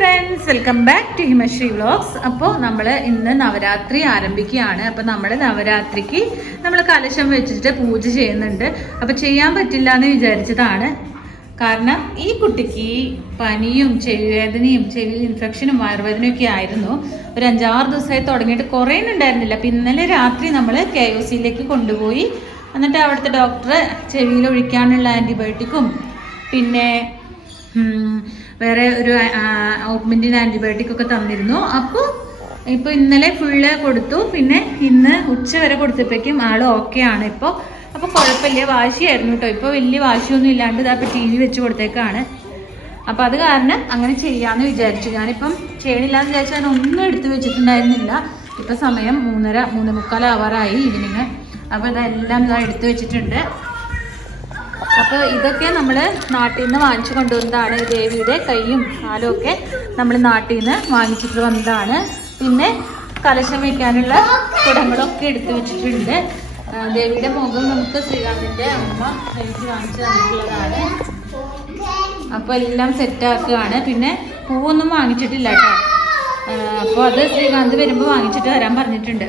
Friends, welcome back to Himashree vlogs. അപ്പോൾ നമ്മൾ ഇന്ന് നവരാത്രി ആരംഭിക്കുകയാണ്. അപ്പോൾ നമ്മൾ നവരാത്രിക്ക് നമ്മൾ കലശം വെച്ചിട്ട് പൂജ ചെയ്യുന്നുണ്ട്. അപ്പോൾ ചെയ്യാൻ പറ്റില്ല എന്ന് വിചാരിച്ചതാണ്. കാരണം ഈ കുട്ടിക്ക് പനിയും ചെവിവേദനയും ചെവിയിൽ ഇൻഫെക്ഷനും വയറുവേദനയൊക്കെ ആയിരുന്നു. ഒരു 5-6 ദിവസമായി തുടങ്ങിയിട്ട് കുറേ ഉണ്ടായിരുന്നില്ല. അപ്പോൾ ഇന്നലെ രാത്രി നമ്മൾ KOCയിലേക്ക് കൊണ്ടുപോയി. എന്നിട്ട് അവിടുത്തെ ഡോക്ടർ ചെവിയിൽ ഒഴിക്കാനുള്ള ആൻറ്റിബയോട്ടിക്കും പിന്നെ വേറെ ഒരു ഓഗ്മെൻറ്റിന് ആൻറ്റിബയോട്ടിക്കൊക്കെ തന്നിരുന്നു. അപ്പോൾ ഇപ്പോൾ ഇന്നലെ ഫുള്ള് കൊടുത്തു. പിന്നെ ഇന്ന് ഉച്ച വരെ കൊടുത്തപ്പോഴേക്കും ആൾ ഓക്കെ ആണ് ഇപ്പോൾ. അപ്പോൾ കുഴപ്പമില്ല, വാശിയായിരുന്നു കേട്ടോ. ഇപ്പോൾ വലിയ വാശിയൊന്നും ഇല്ലാണ്ട് ഇതാ ഇപ്പോൾ TV വെച്ച് കൊടുത്തേക്കാണ്. അപ്പോൾ അത് കാരണം അങ്ങനെ ചെയ്യാമെന്ന് വിചാരിച്ചു. ഞാനിപ്പം ചെയ്യണില്ലാന്ന് വിചാരിച്ചാൽ ഞാൻ ഒന്നും എടുത്ത് വെച്ചിട്ടുണ്ടായിരുന്നില്ല. ഇപ്പോൾ സമയം 3:45 ആവാറായി ഈവനിങ്. അപ്പോൾ ഇതെല്ലാം ഇതാ എടുത്ത് വെച്ചിട്ടുണ്ട്. അപ്പോൾ ഇതൊക്കെ നമ്മൾ നാട്ടിൽ നിന്ന് വാങ്ങിച്ചു കൊണ്ടുവന്നതാണ്. ദേവിയുടെ കൈയും കാലും ഒക്കെ നമ്മൾ നാട്ടിൽ നിന്ന് വാങ്ങിച്ചിട്ട് വന്നതാണ്. പിന്നെ കലശം വയ്ക്കാനുള്ള കുടങ്ങളൊക്കെ എടുത്ത് വെച്ചിട്ടുണ്ട്. ദേവിയുടെ മുഖം നമുക്ക് ശ്രീകാന്തിൻ്റെ അമ്മ എനിക്ക് വാങ്ങിച്ചു തന്നിട്ടുള്ളതാണ്. അപ്പോൾ എല്ലാം സെറ്റാക്കുകയാണ്. പിന്നെ പൂവൊന്നും വാങ്ങിച്ചിട്ടില്ല കേട്ടോ. അപ്പോൾ അത് ശ്രീകാന്ത് വരുമ്പോൾ വാങ്ങിച്ചിട്ട് വരാൻ പറഞ്ഞിട്ടുണ്ട്.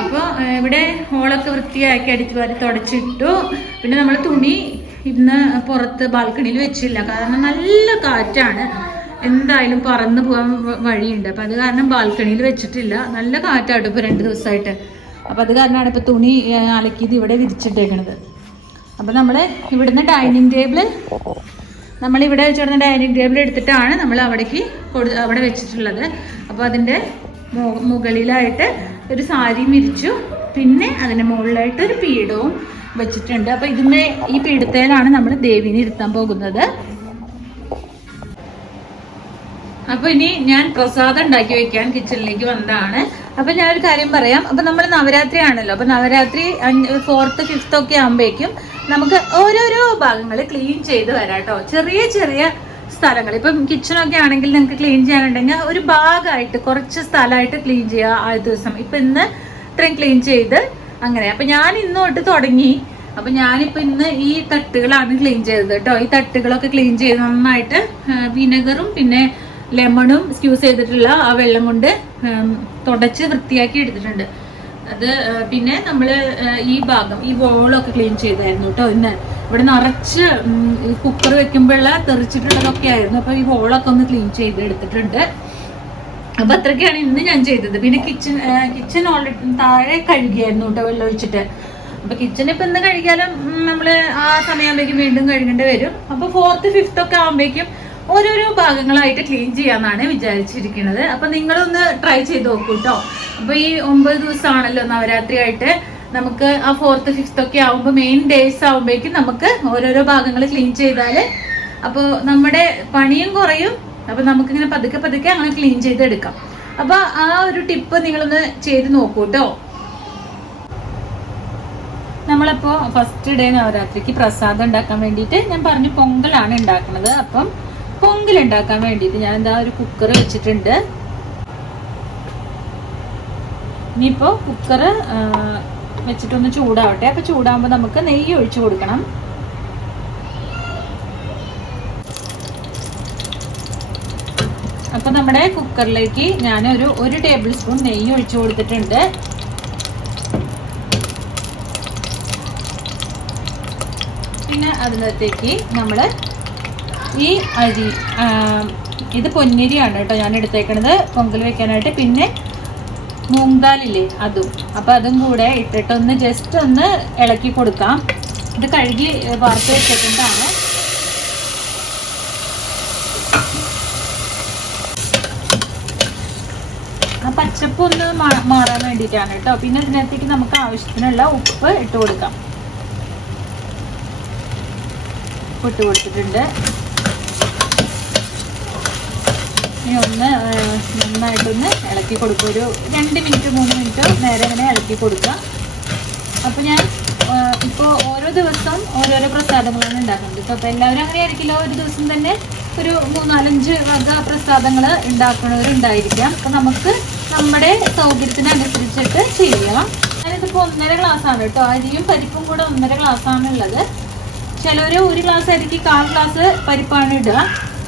അപ്പോൾ ഇവിടെ ഹോളൊക്കെ വൃത്തിയാക്കി അടിച്ചു വാരി തുടച്ചിട്ടു. പിന്നെ നമ്മൾ തുണി ഇന്ന് പുറത്ത് ബാൽക്കണിയിൽ വെച്ചില്ല. കാരണം നല്ല കാറ്റാണ്, എന്തായാലും പറന്ന് പോകാൻ വഴിയുണ്ട്. അപ്പോൾ അത് കാരണം ബാൽക്കണിയിൽ വെച്ചിട്ടില്ല. നല്ല കാറ്റാട്ടോ ഇപ്പോൾ 2 ദിവസമായിട്ട്. അപ്പോൾ അത് കാരണമാണ് ഇപ്പോൾ തുണി അലക്കിയത് ഇവിടെ വിരിച്ചിട്ടേക്കണത്. അപ്പോൾ നമ്മൾ ഇവിടുന്ന് ഡൈനിങ് ടേബിള് നമ്മളിവിടെ വെച്ചിടുന്ന ഡൈനിങ് ടേബിൾ എടുത്തിട്ടാണ് നമ്മൾ അവിടെ വെച്ചിട്ടുള്ളത്. അപ്പോൾ അതിൻ്റെ മുകളിലായിട്ട് ഒരു സാരി വിരിച്ചു. പിന്നെ അതിൻ്റെ മുകളിലായിട്ട് ഒരു പീഠവും വെച്ചിട്ടുണ്ട്. അപ്പോൾ ഈ പീഠത്തേലാണ് നമ്മൾ ദേവിനെ ഇരുത്താൻ പോകുന്നത്. അപ്പോൾ ഇനി ഞാൻ പ്രസാദം ഉണ്ടാക്കി വെക്കാൻ കിച്ചണിലേക്ക് വന്നതാണ്. അപ്പോൾ ഞാനൊരു കാര്യം പറയാം. അപ്പോൾ നമ്മൾ നവരാത്രി ആണല്ലോ. അപ്പോൾ നവരാത്രി 4th 5th ഒക്കെ ആകുമ്പോഴേക്കും നമുക്ക് ഓരോരോ ഭാഗങ്ങൾ ക്ലീൻ ചെയ്ത് വരാം കേട്ടോ. ചെറിയ ചെറിയ സ്ഥലങ്ങൾ, ഇപ്പം കിച്ചണൊക്കെ ആണെങ്കിൽ നിങ്ങൾക്ക് ക്ലീൻ ചെയ്യാനുണ്ടെങ്കിൽ ഒരു ഭാഗമായിട്ട് കുറച്ച് സ്ഥലമായിട്ട് ക്ലീൻ ചെയ്യുക ആ ദിവസം. ഇപ്പം ഇന്ന് ഇത്രയും ക്ലീൻ ചെയ്ത് അങ്ങനെ. അപ്പം ഞാൻ ഇന്ന് തൊട്ട് തുടങ്ങി. അപ്പം ഞാനിപ്പോൾ ഇന്ന് ഈ തട്ടുകളാണ് ക്ലീൻ ചെയ്തത് കേട്ടോ. ഈ തട്ടുകളൊക്കെ ക്ലീൻ ചെയ്ത് നന്നായിട്ട് വിനെഗറും പിന്നെ ലെമണും സ്ക്യൂസ് ചെയ്തിട്ടുള്ള ആ വെള്ളം കൊണ്ട് തുടച്ച് വൃത്തിയാക്കി എടുത്തിട്ടുണ്ട്. അത് പിന്നെ നമ്മൾ ഈ ഭാഗം ഈ വോളൊക്കെ ക്ലീൻ ചെയ്തായിരുന്നു കേട്ടോ. ഇന്ന് ഇവിടെ നിറച്ച് കുക്കർ വെക്കുമ്പോഴുള്ള തെറിച്ചിട്ടുള്ളതൊക്കെ ആയിരുന്നു. അപ്പോൾ ഈ വോളൊക്കെ ഒന്ന് ക്ലീൻ ചെയ്ത് എടുത്തിട്ടുണ്ട്. അപ്പോൾ അത്രയ്ക്കാണ് ഇന്ന് ഞാൻ ചെയ്തത്. പിന്നെ കിച്ചൺ ഓൾറെഡി താഴെ കഴുകിയായിരുന്നു കേട്ടോ വെള്ളം ഒഴിച്ചിട്ട്. അപ്പോൾ കിച്ചൺ ഇപ്പം ഇന്ന് കഴുകിയാലും നമ്മൾ ആ സമയമാകുമ്പോഴേക്കും വീണ്ടും കഴുകേണ്ടി വരും. അപ്പോൾ 4th 5th ഒക്കെ ആകുമ്പോഴേക്കും ഓരോരോ ഭാഗങ്ങളായിട്ട് ക്ലീൻ ചെയ്യാന്നാണ് വിചാരിച്ചിരിക്കുന്നത്. അപ്പോൾ നിങ്ങളൊന്ന് ട്രൈ ചെയ്ത് നോക്കൂ കേട്ടോ. അപ്പോൾ ഈ 9 ദിവസമാണല്ലോ നവരാത്രി ആയിട്ട്. നമുക്ക് ആ 4th 5th ഒക്കെ ആകുമ്പോൾ മെയിൻ ഡേയ്സ് ആകുമ്പോഴേക്കും നമുക്ക് ഓരോരോ ഭാഗങ്ങൾ ക്ലീൻ ചെയ്താൽ അപ്പോൾ നമ്മുടെ പണിയും കുറയും. അപ്പോൾ നമുക്കിങ്ങനെ പതുക്കെ പതുക്കെ അങ്ങനെ ക്ലീൻ ചെയ്തെടുക്കാം. അപ്പോൾ ആ ഒരു ടിപ്പ് നിങ്ങളൊന്ന് ചെയ്ത് നോക്കൂ കേട്ടോ. നമ്മളിപ്പോൾ ഫസ്റ്റ് ഡേ നവരാത്രിക്ക് പ്രസാദം ഉണ്ടാക്കാൻ വേണ്ടിയിട്ട് ഞാൻ പറഞ്ഞു പൊങ്കലാണ് ഉണ്ടാക്കുന്നത്. അപ്പം പൊങ്കൽ ഉണ്ടാക്കാൻ വേണ്ടിയിട്ട് ഞാൻ എന്താ ഒരു കുക്കർ വെച്ചിട്ടുണ്ട്. ഇനിയിപ്പോൾ കുക്കർ വെച്ചിട്ടൊന്ന് ചൂടാവട്ടെ. അപ്പോൾ ചൂടാകുമ്പോൾ നമുക്ക് നെയ്യ് ഒഴിച്ചു കൊടുക്കണം. അപ്പോൾ നമ്മുടെ കുക്കറിലേക്ക് ഞാൻ ഒരു 1 ടേബിൾ സ്പൂൺ നെയ്യ് ഒഴിച്ചു കൊടുത്തിട്ടുണ്ട്. പിന്നെ അതിനകത്തേക്ക് നമ്മൾ ഈ അരി, ഇത് പൊന്നരിയാണ് കേട്ടോ ഞാൻ എടുത്തേക്കണത് പൊങ്കൽ വെക്കാനായിട്ട്. പിന്നെ മൂങ്കാലില്ലേ അതും. അപ്പോൾ അതും കൂടെ ഇട്ടിട്ടൊന്ന് ജസ്റ്റ് ഒന്ന് ഇളക്കി കൊടുക്കാം. ഇത് കഴുകി വാർത്ത് വെച്ചിട്ടുണ്ടാണ്. ആ പച്ചപ്പ് ഒന്ന് മാറാൻ വേണ്ടിയിട്ടാണ് കേട്ടോ. പിന്നെ ഇതിനകത്തേക്ക് നമുക്ക് ആവശ്യത്തിനുള്ള ഉപ്പ് ഇട്ട് കൊടുക്കാം. ഇട്ട് കൊടുത്തിട്ടുണ്ട്. ഇനി ഒന്ന് നന്നായിട്ടൊന്ന് ഇളക്കി കൊടുക്കുക. ഒരു 2 മിനിറ്റ് 3 മിനിറ്റ് നേരെ ഇങ്ങനെ ഇളക്കി കൊടുക്കുക. അപ്പോൾ ഞാൻ ഇപ്പോൾ ഓരോ ദിവസം ഓരോരോ പ്രസാദങ്ങളാണ് ഉണ്ടാക്കുന്നത്. അപ്പോൾ എല്ലാവരും അങ്ങനെ ആയിരിക്കില്ല. ഒരു ദിവസം തന്നെ ഒരു 3-4-5 വക പ്രസാദങ്ങൾ ഉണ്ടാക്കുന്നവരുണ്ടായിരിക്കാം. അപ്പോൾ നമുക്ക് നമ്മുടെ സൗകര്യത്തിനനുസരിച്ചിട്ട് ചെയ്യാം. ഞാനിതിപ്പോൾ 1.5 ഗ്ലാസ്സാണ് കേട്ടോ. അരിയും പരിപ്പും കൂടെ 1.5 ഗ്ലാസ്സാണുള്ളത്. ചിലർ 1 ഗ്ലാസ് അരിക്ക് 1/4 ഗ്ലാസ് പരിപ്പാണ് ഇടുക.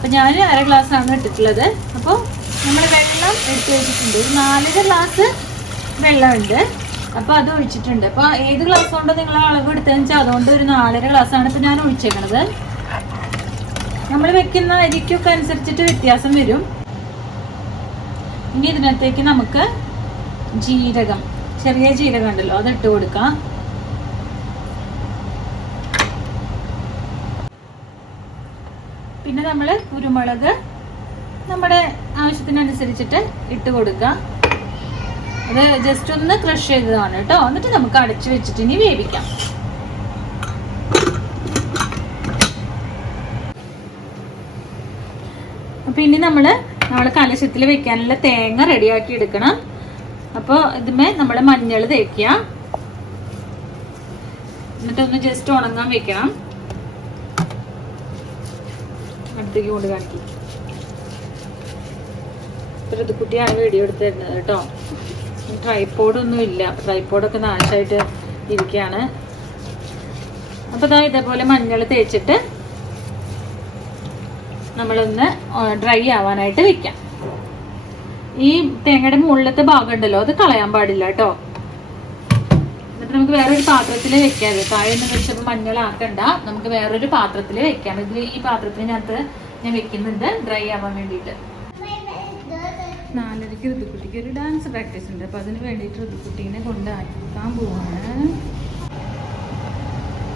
അപ്പോൾ ഞാൻ 1/2 ഗ്ലാസ്സാണ് ഇട്ടിട്ടുള്ളത്. അപ്പോൾ നമ്മൾ വെള്ളം എടുത്ത് വെച്ചിട്ടുണ്ട്. ഒരു 4.5 ഗ്ലാസ് വെള്ളമുണ്ട്. അപ്പോൾ അത് ഒഴിച്ചിട്ടുണ്ട്. അപ്പോൾ ഏത് ഗ്ലാസ് കൊണ്ട് നിങ്ങൾ അളവ് എടുത്തതെന്ന് വെച്ചാൽ അതുകൊണ്ട് ഒരു 4.5 ഗ്ലാസ്സാണ് ഇപ്പോൾ ഞാൻ ഒഴിച്ചേക്കണത്. നമ്മൾ വെക്കുന്ന അരിക്കൊക്കെ അനുസരിച്ചിട്ട് വ്യത്യാസം വരും. ഇനി ഇതിനകത്തേക്ക് നമുക്ക് ജീരകം, ചെറിയ ജീരകം ഉണ്ടല്ലോ, അതിട്ട് കൊടുക്കാം. പിന്നെ നമ്മൾ കുരുമുളക് നമ്മുടെ ആവശ്യത്തിനനുസരിച്ചിട്ട് ഇട്ട് കൊടുക്കാം. അത് ജസ്റ്റ് ഒന്ന് ക്രഷ് ചെയ്തതാണ് കേട്ടോ. എന്നിട്ട് നമുക്ക് അടച്ചു വെച്ചിട്ട് ഇനി വേവിക്കാം. അപ്പൊ ഇനി നമ്മൾ കലശത്തിൽ വെക്കാനുള്ള തേങ്ങ റെഡിയാക്കി എടുക്കണം. അപ്പോൾ ഇതുമേ നമ്മൾ മഞ്ഞൾ തേക്കുക. എന്നിട്ടൊന്ന് ജസ്റ്റ് ഉണങ്ങാൻ വെക്കണം. അടുത്തേക്ക് കൊണ്ട് കാണിക്കും. ഋതുക്കുട്ടിയാണ് വീഡിയോ എടുത്ത് തരുന്നത് കേട്ടോ. ട്രൈപോഡൊന്നും ഇല്ല, ട്രൈപോഡൊക്കെ നാശമായിട്ട് ഇരിക്കുകയാണ്. അപ്പോൾ ഇതാ ഇതേപോലെ മഞ്ഞൾ തേച്ചിട്ട് നമ്മളൊന്ന് ഡ്രൈ ആവാനായിട്ട് വെക്കാം. ഈ തേങ്ങയുടെ മുകളിലത്തെ ഭാഗം ഉണ്ടല്ലോ, അത് കളയാൻ പാടില്ല കേട്ടോ. എന്നിട്ട് നമുക്ക് വേറൊരു പാത്രത്തിൽ വെക്കാം. താഴെന്ന് വെച്ചപ്പോൾ മഞ്ഞളാക്കണ്ട, നമുക്ക് വേറൊരു പാത്രത്തിൽ വെക്കാം. ഇത് ഈ പാത്രത്തിനകത്ത് ഞാൻ വെക്കുന്നുണ്ട് ഡ്രൈ ആവാൻ വേണ്ടിയിട്ട്. 4:30 ഋതുക്കുട്ടിക്ക് ഒരു ഡാൻസ് പ്രാക്ടീസ് ഉണ്ട്. അപ്പോൾ അതിന് വേണ്ടിയിട്ട് ഋതുക്കുട്ടീനെ കൊണ്ടാക്കാൻ പോവാണ്.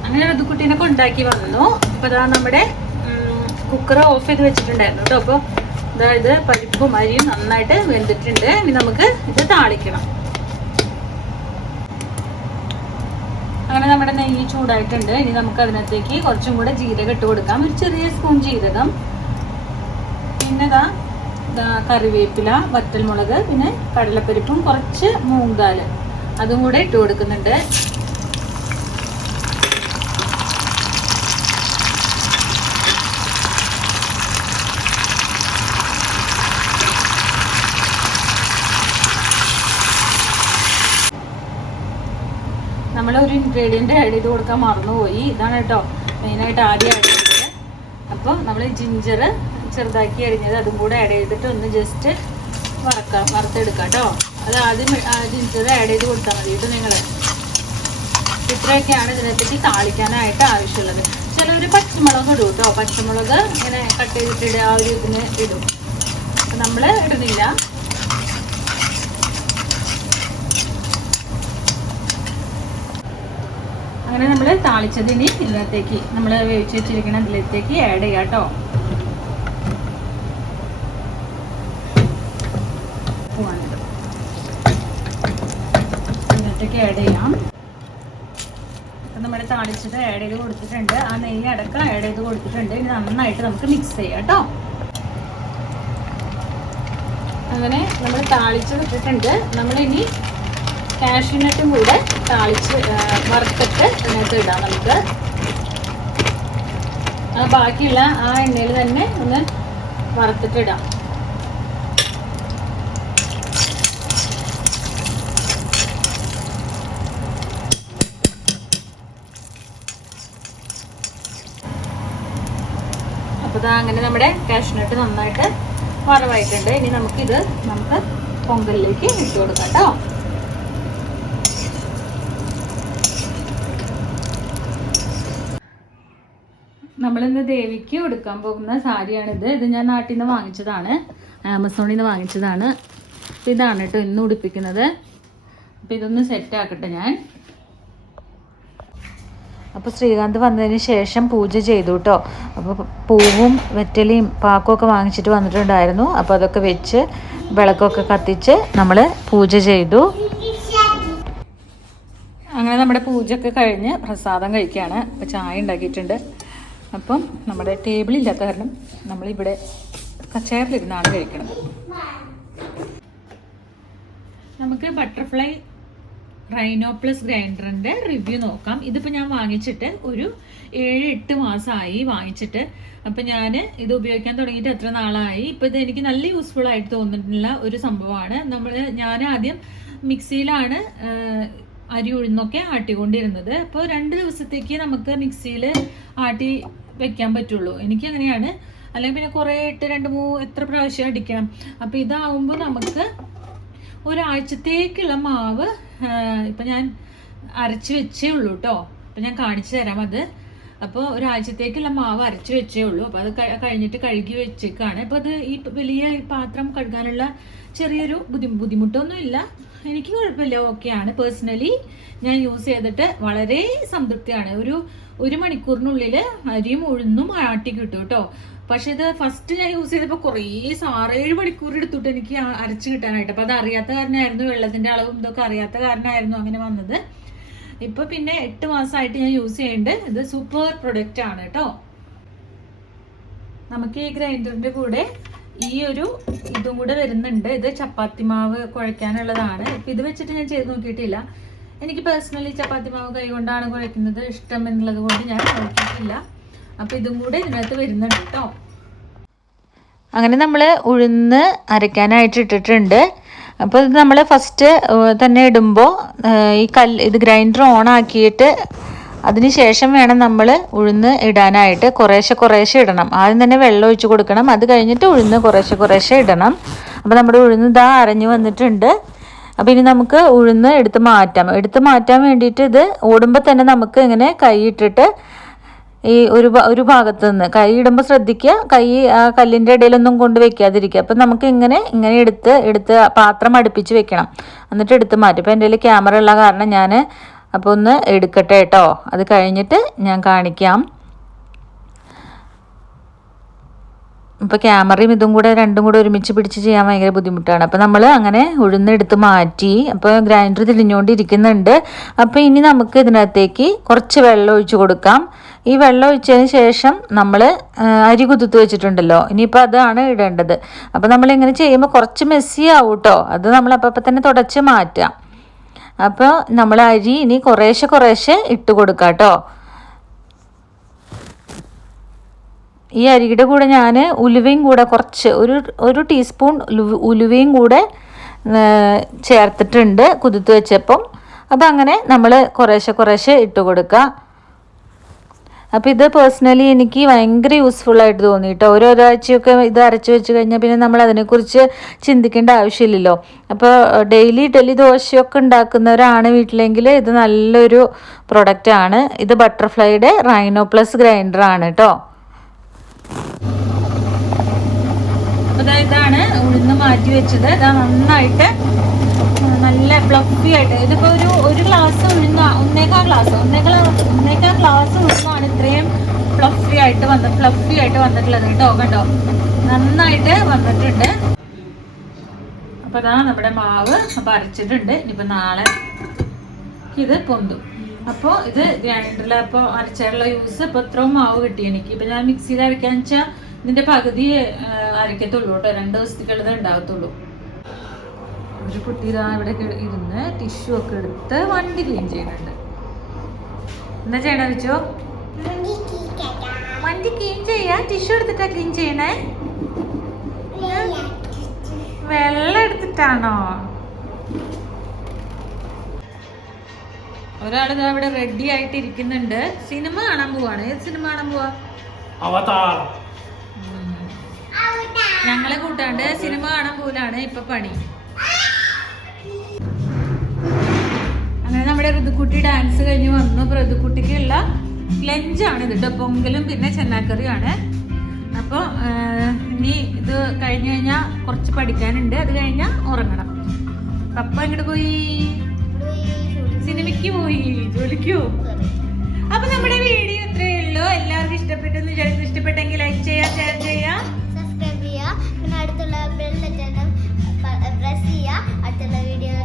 അങ്ങനെ ഋതുക്കുട്ടീനെ കൊണ്ടാക്കി വന്നു. അപ്പോൾ അതാ നമ്മുടെ കുക്കർ ഓഫ് ചെയ്ത് വെച്ചിട്ടുണ്ടായിരുന്നു കേട്ടോ. അപ്പോൾ അതായത് പരിപ്പും അരിയും നന്നായിട്ട് വെന്തിട്ടുണ്ട്. ഇനി നമുക്ക് ഇത് താളിക്കണം. അങ്ങനെ നമ്മുടെ നെയ്യ് ചൂടായിട്ടുണ്ട്. ഇനി നമുക്ക് അതിനകത്തേക്ക് കുറച്ചും കൂടെ ജീരകം ഇട്ട് കൊടുക്കാം. ഒരു ചെറിയ സ്പൂൺ ജീരകം, പിന്നെ കറിവേപ്പില, വറ്റൽമുളക്, പിന്നെ കടലപ്പരിപ്പും കുറച്ച് മൂങ്കാൽ അതും കൂടെ ഇട്ട് കൊടുക്കുന്നുണ്ട്. നമ്മളൊരു ഇൻഗ്രീഡിയൻ്റ് ആഡ് ചെയ്ത് കൊടുക്കാൻ മറന്നുപോയി. ഇതാണ് കേട്ടോ മെയിനായിട്ട് ആദ്യം ആഡ് ചെയ്തത്. അപ്പോൾ നമ്മൾ ജിഞ്ചർ ചെറുതാക്കി അരിഞ്ഞത് അതും കൂടെ ആഡ് ചെയ്തിട്ട് ഒന്ന് ജസ്റ്റ് വറുത്തെടുക്കാം കേട്ടോ. അത് ആദ്യം ജിഞ്ചർ ആഡ് ചെയ്ത് കൊടുത്താൽ മതി കേട്ടോ നിങ്ങൾ. ഇത്രയൊക്കെയാണ് ഇതിനകത്തേക്ക് താളിക്കാനായിട്ട് ആവശ്യമുള്ളത്. ചിലവർ പച്ചമുളക് ഇടും കേട്ടോ. പച്ചമുളക് ഇങ്ങനെ കട്ട് ചെയ്തിട്ട് ആ ഒരു ഇതിന് ഇടും. അപ്പം നമ്മൾ ഇടുന്നില്ല. അങ്ങനെ നമ്മൾ താളിച്ചതിന് ഇതിനകത്തേക്ക് നമ്മൾ വേവിച്ച് വെച്ചിരിക്കുന്ന ഇതിലേക്ക് ആഡ് ചെയ്യാം കേട്ടോ. ഇതിനകത്തേക്ക് ആഡ് ചെയ്യാം. അപ്പം നമ്മുടെ താളിച്ചത് ആഡ് ചെയ്ത് കൊടുത്തിട്ടുണ്ട്. ആ നെയ്യ് അടക്കം ആഡ് ചെയ്ത് കൊടുത്തിട്ടുണ്ട്. ഇനി നന്നായിട്ട് നമുക്ക് മിക്സ് ചെയ്യാം കേട്ടോ. അങ്ങനെ നമ്മൾ താളിച്ചത് ഇട്ടിട്ടുണ്ട്. നമ്മളിനി കാഷ്യൂനട്ടും കൂടെ താളിച്ച് വറുത്തിട്ട് അതിനകത്ത് ഇടാം. നമുക്ക് ബാക്കിയുള്ള ആ എണ്ണയിൽ തന്നെ ഒന്ന് വറുത്തിട്ടിടാം. അപ്പോൾ അങ്ങനെ നമ്മുടെ കാഷ്യൂനട്ട് നന്നായിട്ട് വറവായിട്ടുണ്ട്. ഇനി നമുക്ക് പൊങ്കലിലേക്ക് ഇട്ട് കൊടുക്കാം കേട്ടോ. നമ്മളിന്ന് ദേവിക്ക് കൊടുക്കാൻ പോകുന്ന സാരിയാണിത്. ഇത് ഞാൻ നാട്ടിൽ നിന്ന് വാങ്ങിച്ചതാണ്, ആമസോണിൽ നിന്ന് വാങ്ങിച്ചതാണ്. അപ്പോൾ ഇതാണ് കേട്ടോ ഇന്ന് ഉടുപ്പിക്കുന്നത്. അപ്പോൾ ഇതൊന്ന് സെറ്റാക്കട്ടെ ഞാൻ. അപ്പോൾ ശ്രീകാന്ത് വന്നതിന് ശേഷം പൂജ ചെയ്തു കേട്ടോ. അപ്പോൾ പൂവും വെറ്റലയും പാക്കും ഒക്കെ വാങ്ങിച്ചിട്ട് വന്നിട്ടുണ്ടായിരുന്നു. അപ്പോൾ അതൊക്കെ വെച്ച് വിളക്കൊക്കെ കത്തിച്ച് നമ്മൾ പൂജ ചെയ്തു. അങ്ങനെ നമ്മുടെ പൂജയൊക്കെ കഴിഞ്ഞ് പ്രസാദം കഴിക്കുകയാണ്. അപ്പോൾ ചായ ഉണ്ടാക്കിയിട്ടുണ്ട്. അപ്പം നമ്മുടെ ടേബിളില്ലാത്ത കാരണം നമ്മളിവിടെ കച്ചേറിലിരുന്നാണ് കഴിക്കുന്നത്. നമുക്ക് ബട്ടർഫ്ലൈ റൈനോപ്ലസ് ഗ്രൈൻഡറിൻ്റെ റിവ്യൂ നോക്കാം. ഇതിപ്പോൾ ഞാൻ വാങ്ങിച്ചിട്ട് ഒരു 7-8 മാസമായി വാങ്ങിച്ചിട്ട്. അപ്പം ഞാൻ ഇത് ഉപയോഗിക്കാൻ തുടങ്ങിയിട്ട് എത്ര നാളായി. ഇപ്പോൾ ഇത് എനിക്ക് നല്ല യൂസ്ഫുൾ ആയിട്ട് തോന്നിയിട്ടുള്ള ഒരു സംഭവമാണ്. ഞാൻ ആദ്യം മിക്സിയിലാണ് അരി ഉഴുന്നൊക്കെ ആട്ടിക്കൊണ്ടിരുന്നത്. അപ്പോൾ 2 ദിവസത്തേക്ക് നമുക്ക് മിക്സിയിൽ ആട്ടി വെക്കാൻ പറ്റുള്ളൂ. എനിക്കങ്ങനെയാണ്. അല്ലെങ്കിൽ പിന്നെ കുറേ ഇട്ട് 2-3 എത്ര പ്രാവശ്യം അടിക്കണം. അപ്പോൾ ഇതാവുമ്പോൾ നമുക്ക് ഒരാഴ്ചത്തേക്കുള്ള മാവ് ഇപ്പം ഞാൻ അരച്ച് വെച്ചേ ഉള്ളൂ കേട്ടോ. അപ്പം ഞാൻ കാണിച്ചു തരാം അത്. അപ്പോൾ ഒരാഴ്ചത്തേക്കുള്ള മാവ് അരച്ച് വെച്ചേ ഉള്ളൂ. അപ്പോൾ അത് കഴിഞ്ഞിട്ട് കഴുകി വെച്ചേക്കാണ്. അപ്പോൾ അത് ഈ വലിയ പാത്രം കഴുകാനുള്ള ചെറിയൊരു ബുദ്ധിമുട്ടൊന്നുമില്ല, എനിക്ക് കുഴപ്പമില്ല, ഓക്കെയാണ്. പേഴ്സണലി ഞാൻ യൂസ് ചെയ്തിട്ട് വളരെ സംതൃപ്തിയാണ്. ഒരു മണിക്കൂറിനുള്ളിൽ അരിയും ഉഴുന്നും ആട്ടി കിട്ടും കേട്ടോ. പക്ഷെ ഇത് ഫസ്റ്റ് ഞാൻ യൂസ് ചെയ്തപ്പോൾ കുറേ 6-7 മണിക്കൂർ എടുത്തിട്ട് എനിക്ക് അരച്ച് കിട്ടാനായിട്ട്. അപ്പോൾ അത് അറിയാത്ത കാരണമായിരുന്നു, വെള്ളത്തിൻ്റെ അളവും ഇതൊക്കെ അറിയാത്ത കാരണമായിരുന്നു അങ്ങനെ വന്നത്. ഇപ്പോൾ പിന്നെ 8 മാസമായിട്ട് ഞാൻ യൂസ് ചെയ്യുന്നുണ്ട്. ഇത് സൂപ്പർ പ്രൊഡക്റ്റ് ആണ് കേട്ടോ. നമുക്ക് ഈ ഗ്രൈൻഡറിൻ്റെ കൂടെ ഈ ഒരു ഇതും കൂടെ വരുന്നുണ്ട്. ഇത് ചപ്പാത്തി മാവ് കുഴയ്ക്കാനുള്ളതാണ്. ഇപ്പം ഇത് വെച്ചിട്ട് ഞാൻ ചെയ്ത് നോക്കിയിട്ടില്ല. എനിക്ക് പേഴ്സണലി ചപ്പാത്തി മാവ് കൈകൊണ്ടാണ് കുഴയ്ക്കുന്നത് ഇഷ്ടം എന്നുള്ളത് കൊണ്ട് ഞാൻ കുഴക്കിയിട്ടില്ല. അപ്പം ഇതും കൂടെ ഇതിനകത്ത് വരുന്നുണ്ട് കേട്ടോ. അങ്ങനെ നമ്മൾ ഉഴുന്ന് അരയ്ക്കാനായിട്ട് ഇട്ടിട്ടുണ്ട്. അപ്പോൾ ഇത് നമ്മൾ ഫസ്റ്റ് തന്നെ ഇടുമ്പോൾ ഇത് ഗ്രൈൻഡർ ഓൺ ആക്കിയിട്ട് അതിന് ശേഷം വേണം നമ്മൾ ഉഴുന്ന് ഇടാനായിട്ട്. കുറേശ്ശെ ഇടണം. ആദ്യം തന്നെ വെള്ളം ഒഴിച്ച് കൊടുക്കണം, അത് കഴിഞ്ഞിട്ട് ഉഴുന്ന് കുറേശ്ശെ ഇടണം. അപ്പോൾ നമ്മുടെ ഉഴുന്ന് ഇതാ അരഞ്ഞു വന്നിട്ടുണ്ട്. അപ്പോൾ ഇനി നമുക്ക് ഉഴുന്ന് എടുത്ത് മാറ്റാൻ വേണ്ടിയിട്ട് ഇത് ഓടുമ്പോൾ തന്നെ നമുക്ക് ഇങ്ങനെ കൈ ഇട്ടിട്ട് ഈ ഒരു ഭാഗത്ത് നിന്ന് കൈ ഇടുമ്പോൾ ശ്രദ്ധിക്കുക, കൈ ആ കല്ലിൻ്റെ ഇടയിലൊന്നും കൊണ്ട് വെക്കാതിരിക്കുക. അപ്പം നമുക്ക് ഇങ്ങനെ എടുത്ത് പാത്രം അടുപ്പിച്ച് വെക്കണം, എന്നിട്ട് എടുത്ത് മാറ്റും. ഇപ്പം എൻ്റെ കയ്യിൽ ക്യാമറ ഉള്ള കാരണം ഞാൻ അപ്പോൾ ഒന്ന് എടുക്കട്ടെ കേട്ടോ. അത് കഴിഞ്ഞിട്ട് ഞാൻ കാണിക്കാം. ഇപ്പോൾ ക്യാമറയും ഇതും കൂടെ രണ്ടും കൂടെ ഒരുമിച്ച് പിടിച്ച് ചെയ്യാൻ ഭയങ്കര ബുദ്ധിമുട്ടാണ്. അപ്പോൾ നമ്മൾ അങ്ങനെ ഉഴുന്നെടുത്ത് മാറ്റി. അപ്പോൾ ഗ്രൈൻഡർ തിരിഞ്ഞുകൊണ്ടിരിക്കുന്നുണ്ട്. അപ്പോൾ ഇനി നമുക്ക് ഇതിനകത്തേക്ക് കുറച്ച് വെള്ളം ഒഴിച്ച് കൊടുക്കാം. ഈ വെള്ളം ഒഴിച്ചതിന് ശേഷം നമ്മൾ അരി കുതിർത്ത് വെച്ചിട്ടുണ്ടല്ലോ, ഇനിയിപ്പോൾ അതാണ് ഇടേണ്ടത്. അപ്പോൾ നമ്മളിങ്ങനെ ചെയ്യുമ്പോൾ കുറച്ച് മെസ്സി ആവും കേട്ടോ. അത് നമ്മൾ അപ്പം തന്നെ തുടച്ച് മാറ്റാം. അപ്പോൾ നമ്മൾ അരി ഇനി കുറേശ്ശെ ഇട്ട് കൊടുക്കാം കേട്ടോ. ഈ അരിയുടെ കൂടെ ഞാൻ ഉലുവയും കൂടെ കുറച്ച് ഒരു ടീസ്പൂൺ ഉലുവയും കൂടെ ചേർത്തിട്ടുണ്ട് കുതിർത്ത് വെച്ചപ്പം. അപ്പം അങ്ങനെ നമ്മൾ കുറേശ്ശെ ഇട്ട് കൊടുക്കുക. അപ്പോൾ ഇത് പേഴ്സണലി എനിക്ക് ഭയങ്കര യൂസ്ഫുള്ളായിട്ട് തോന്നി കേട്ടോ. ഒരാഴ്ചയൊക്കെ ഇത് അരച്ച് വെച്ച് കഴിഞ്ഞാൽ പിന്നെ നമ്മൾ അതിനെക്കുറിച്ച് ചിന്തിക്കേണ്ട ആവശ്യമില്ലല്ലോ. അപ്പോൾ ഡെയിലി ഇഡ്ഡലി ദോശയൊക്കെ ഉണ്ടാക്കുന്നവരാണ് വീട്ടിലെങ്കിൽ ഇത് നല്ലൊരു പ്രൊഡക്റ്റാണ്. ഇത് ബട്ടർഫ്ലൈയുടെ റൈനോപ്ലസ് ഗ്രൈൻഡറാണ് കേട്ടോ. ഇതാണ് ഉഴുന്ന് മാറ്റി വെച്ചത്. ഇതാ നന്നായിട്ട് നല്ല ഫ്ലഫി ആയിട്ട്. ഇതിപ്പോൾ ഒരു ഗ്ലാസ് ഉഴുന്ന ഒന്നേകാൽ ഗ്ലാസ് ഉഴുന്നാണ് ഇത്രയും ഫ്ലഫി ആയിട്ട് വന്നിട്ടുള്ളത് കേട്ടോ. കണ്ടോ, നന്നായിട്ട് വന്നിട്ടുണ്ട്. അപ്പോൾ അതാ നമ്മുടെ മാവ് അപ്പോൾ അരച്ചിട്ടുണ്ട്. ഇനിയിപ്പോൾ നാളെ ഇത് പൊന്തും. അപ്പോൾ ഇത് ഗ്രൈൻഡറിൽ അപ്പോൾ അരച്ചാലുള്ള യൂസ് ഇപ്പോൾ ഇത്രയും മാവ് കിട്ടി എനിക്ക്. ഇപ്പോൾ ഞാൻ മിക്സിയിൽ അരയ്ക്കാന്ന് വെച്ചാൽ ഇതിൻ്റെ പകുതി അരയ്ക്കത്തുള്ളൂ കേട്ടോ. 2 ദിവസത്തേക്കുള്ളത് ഉണ്ടാകത്തുള്ളൂ. ഒരു കുട്ടി ഇതാ ഇവിടെ ഇരുന്ന് ടിഷ്യൂ ഒക്കെ എടുത്ത് വണ്ടി ക്ലീൻ ചെയ്യുന്നുണ്ട്. എന്താ ചെയ്യണ വെച്ചോ? വണ്ടി ക്ലീൻ ചെയ്യാ. ടിഷ്യൂ എടുത്തിട്ടാ ക്ലീൻ ചെയ്യണേ? വെള്ളം എടുത്തിട്ടാണോ? ഒരാളിതാ ഇവിടെ റെഡി ആയിട്ട് ഇരിക്കുന്നുണ്ട്. സിനിമ കാണാൻ പോവാണ്. ഏത് സിനിമ കാണാൻ പോവാ? അവതാർ. ഞങ്ങളെ കൂട്ടാണ്ട് സിനിമ കാണാൻ പോലാണ് ഇപ്പൊ പണി. അങ്ങനെ നമ്മുടെ ഋതുക്കുട്ടി ഡാൻസ് കഴിഞ്ഞ് വന്നു. അപ്പോൾ ഋതുക്കുട്ടിക്കുള്ള ലഞ്ചാണ് ഇത് കേട്ടോ. പൊങ്കലും പിന്നെ ചെന്നാക്കറിയാണ്. അപ്പോൾ ഇനി ഇത് കഴിഞ്ഞ് കഴിഞ്ഞാൽ കുറച്ച് പഠിക്കാനുണ്ട്. അത് കഴിഞ്ഞാൽ ഉറങ്ങണം. പപ്പ എങ്ങോട്ട് പോയി? സിനിമയ്ക്ക് പോയി. ജോലിക്കോ? അപ്പൊ നമ്മുടെ വീഡിയോ ഇത്രയേ ഉള്ളൂ. എല്ലാവർക്കും ഇഷ്ടപ്പെട്ടെന്ന് വിചാരിച്ചു. ഇഷ്ടപ്പെട്ടെങ്കിൽ ലൈക്ക് ചെയ്യാം, ഷെയർ ചെയ്യാം, സബ്സ്ക്രൈബ് ചെയ്യുക. പിന്നെ അടുത്തുള്ള ബെൽ ബട്ടൺ പ്രസ് ചെയ്യുക. അടുത്തുള്ള വീഡിയോ